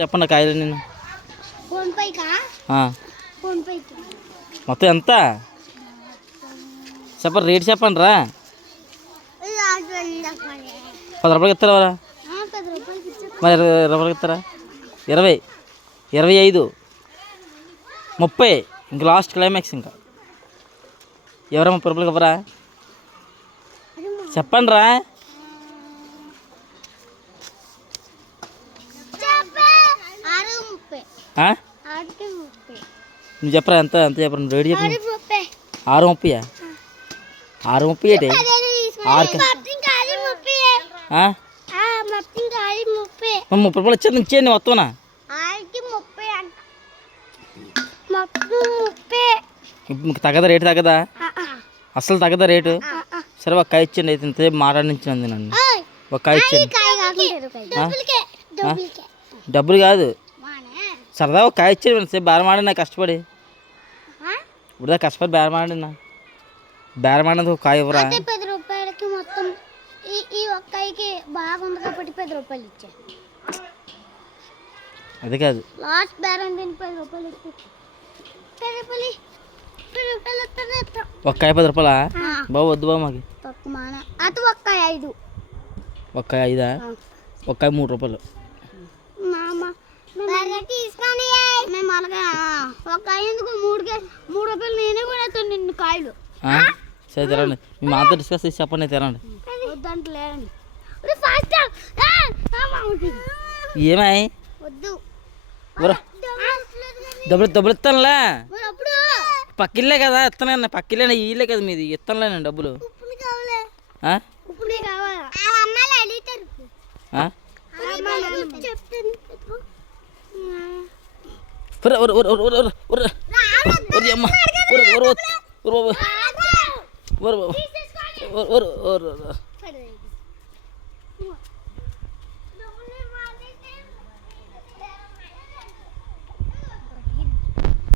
చెప్పండి కాయలు నేను మొత్తం ఎంత చెప్పండి రేట్ చెప్పండి రా 10 రూపాయలకి ఇస్తారా వరా మరి 20 రూపాయలకి ఇస్తారా 20 25 30 ఇంక లాస్ట్ క్లైమాక్స్ ఇంకా ఎవరా 30 రూపాయలకి ఇవ్వరా చెప్పండి రా నువ్వు చెప్పరా ఎంత ఎంత చెప్పరా నువ్వు రేట్ చెప్పు 6:30 6:30 ఏంటి 30 రూపాయలు వచ్చేది ఇచ్చేయండి మొత్తం ఇప్పుడు తగ్గదా రేటు తగ్గదా అసలు తగ్గదా రేటు సరే ఒక కాయ ఇచ్చేయండి అయితే ఇంతసేపు మాట్లాడించినంది నన్ను ఒక కాయ ఇచ్చేయండి డబ్బులు కాదు సరదా ఒక కాయ ఇచ్చేది ఇంతసేపు బేరం ఆడి నాకు కష్టపడి ఇప్పుడు కష్టపడి బేరం ఆడినా బేరం ఆడినందుకు ఒక కాయ ఇవ్వరా 10 రూపాయలకి మొత్తం ఈ ఒక్కకి బాగుంది కాబట్టి 10 రూపాయలు ఇచ్చా అది కాదు లాస్ట్ బేరం దీని 10 రూపాయలు ఇచ్చి 10 రూపాయలు ఒక కాయ 10 రూపాయలా బాబు వద్దు బాబు మాకు అది ఒక్కాయ 5 ఒక కాయ 5 ఒక కాయ 3 రూపాయలు తీసుకొని మేము అలాగే ఒక ఎందుకు 3 రూపాయలు నేనే కూడా నిన్ను కాయలు సరే తిరండి మీ మాతో డిస్కస్ చేసి చెప్పండి తిరండి ఏమై డబ్బులు ఇస్తానులే పక్కిల్లే కదా ఇస్తాను పక్కిల్లే ఇల్లే కదా మీది ఇస్తానులే నేను డబ్బులు అమ్మ